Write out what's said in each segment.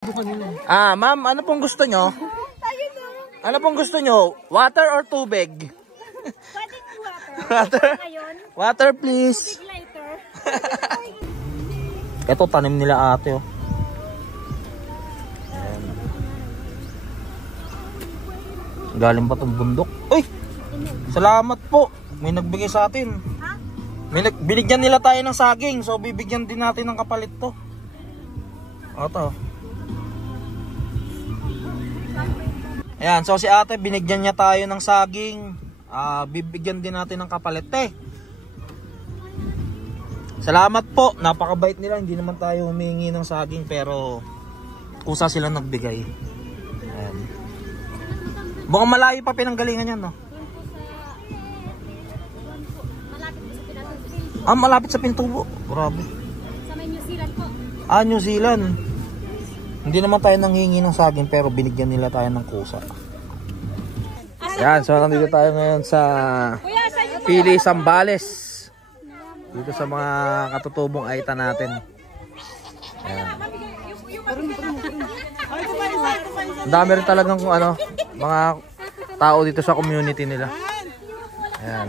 Ma'am, ano pong gusto nyo? Ano pong gusto nyo? Water or tubig? Water? Water please. Ito tanim nila ate oh. Ayan. Galing pa tong bundok. Uy! Salamat po. May nagbigay sa atin. Binigyan nila tayo ng saging. So bibigyan din natin ng kapalit to. Ito. Ayan, so si ate binigyan niya tayo ng saging. Bibigyan din natin ng kapalit eh. Salamat po, napakabait nila. Hindi naman tayo humingi ng saging pero kusa sila nagbigay. Ayan. Mukhang malayo pa pinanggalingan yan no? Malapit sa Pintubo. Grabe. Sa may New Zealand po. New Zealand. Hindi naman tayo nanghingi ng saging pero binigyan nila tayo ng kusa. Yan, so nandito tayo ngayon sa Pili Zambales. Dito sa mga katutubong aita natin. Ayan. Ang dami rin talagang mga tao dito sa community nila. Ayan.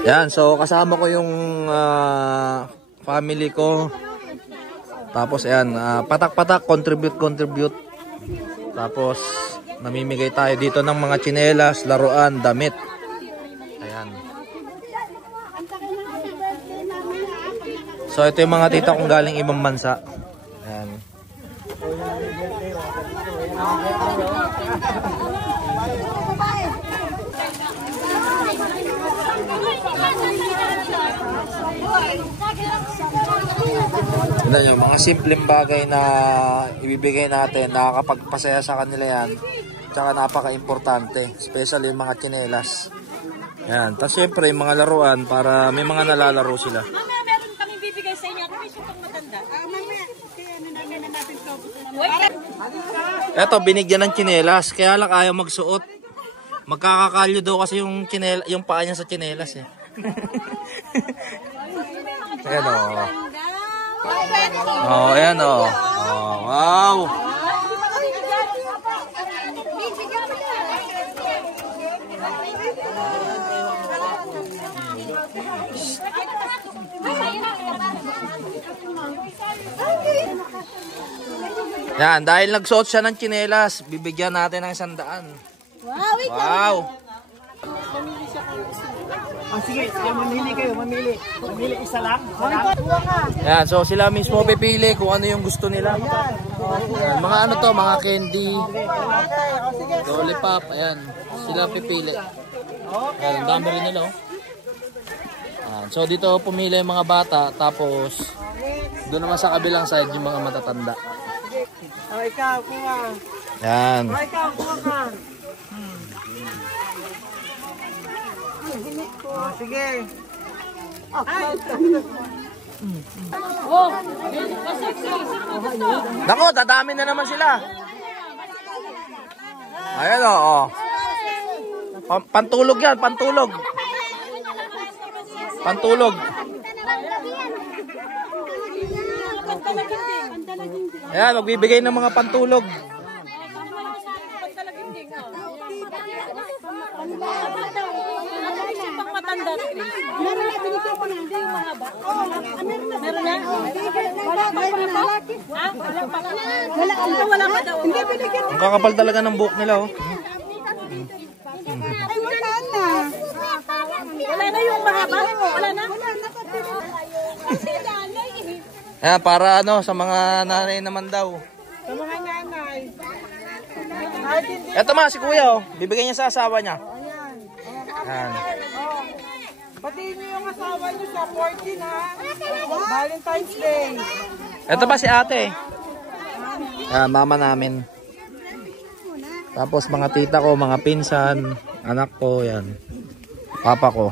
Ayan, so kasama ko yung family ko. Tapos ayan, patak-patak, contribute. Tapos namimigay tayo dito ng mga tsinelas, laruan, damit. Ayan. So ito yung mga tita kong galing ibang bansa. Ayan. Tignan nyo, mga simpleng bagay na ibibigay natin, nakakapagpasaya sa kanila yan. Tsaka napaka-importante, especially yung mga tsinelas. Yan. Tapos syempre yung mga laruan para may mga nalalaro sila. Mamaya meron kami bibigay sa inyo. Kami siyang matanda. Mamaya, eto, binigyan ng tsinelas. Kaya lang ayaw magsuot. Magkakakalyo daw kasi yung paa niya sa tsinelas eh. Ayan o. Ayan o. Wow. Yan, dahil nagsuot siya ng tsinelas, bibigyan natin ng 100. Wow! Sige, mamili kayo, mamili. Mamili isa lang. Yan, so sila mismo pipili kung ano yung gusto nila. Mga ano to, mga candy, lollipop, ayan. Sila pipili. Ayan, dami rin nila oh. Ayan, so dito pumili yung mga bata, tapos doon naman sa kabilang side yung mga matatanda. Ikaw, kuha. Yan. Ikaw, kuha ka. Sige. Nako, dadami na naman sila. Ayan o. Pantulog yan, pantulog. Pantulog. Ayan, magbibigay ng mga pantulog. Meron na, binigyan ko na. Hindi yung mga ba? Meron na? Wala pa lalaki. Ha? Wala pa daw. Hindi, binigyan ko. Ang kakapal talaga ng buhok nila oh. Ay, wala na. Wala na yung mga ba? Wala na? Kasi nanay eh. Ayan, para sa mga nanay naman daw. Sa mga nanay. Eto ma, si kuya oh. Bibigyan niya sa asawa niya. Ayan. Pati niyo yung asawa niyo sa 14 ha. Valentine's Day. Ito pa si ate. Mama namin. Tapos mga tita ko, mga pinsan, anak ko, yan. Papa ko.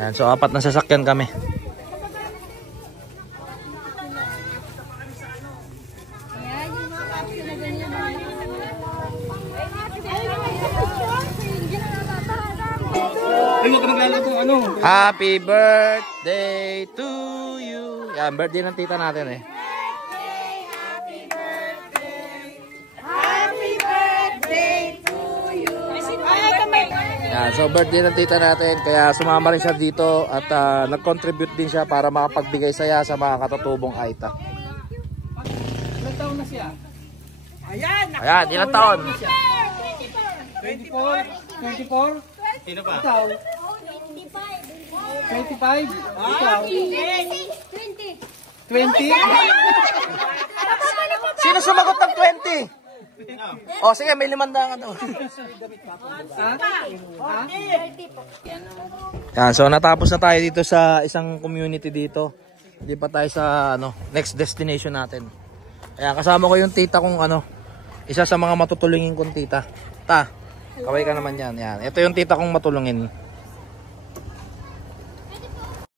Yan, so 4 na sasakyan kami. Happy birthday to you. Yan, birthday ng tita natin eh. Yan, so birthday ng tita natin, kaya sumama rin siya dito at nag-contribute din siya para makapagbigay saya sa mga katutubong Aita. Ilang taon na siya? Ayan, ilang taon? 24? 24? Sino pa? Ikaw? 25? Ikaw? 20? Sino sumagot ng 20? O sige, may 500 ano. Yan, so natapos na tayo dito sa isang community dito. Hindi pa tayo sa next destination natin. Kaya kasama ko yung tita kong isa sa mga matutulungin kong tita. Ta, kaway ka naman yan. Yan. Ito yung tita kong matulungin.